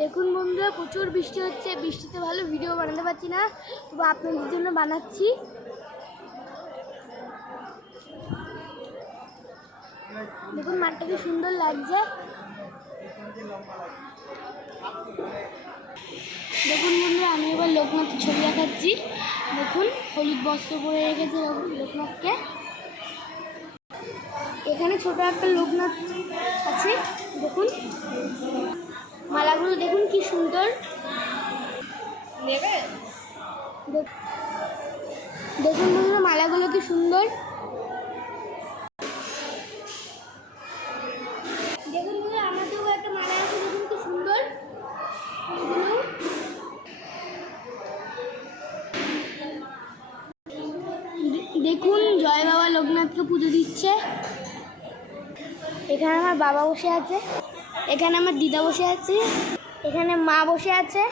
দেখুন বন্ধুরা, প্রচুর বৃষ্টি হচ্ছে। বৃষ্টিতে ভালো ভিডিও বানাতে পারছি না, তবে আপনাদের জন্য বানাচ্ছি। দেখুন মাঠটা কি সুন্দর লাগছে। দেখুন বন্ধুরা, আমি এবার লোকনাথের ছবি দেখাচ্ছি। দেখুন হলুদ বস্ত্র পরে রেখেছে লোকনাথকে। এখানে ছোট একটা লোকনাথ আছে। দেখুন মালাগুলো দেখুন কি সুন্দর। দেখুন বন্ধুরা, মালাগুলো কি সুন্দর। দেখুন বন্ধুরা, আমাদেরও একটা মালা আছে। দেখুন কি সুন্দর। দেখুন জয় বাবা লোকনাথকে পুজো দিচ্ছে। এখানে আমার বাবা বসে আছে, এখানে আমার দিদা বসে আছে, এখানে মা বসে আছে।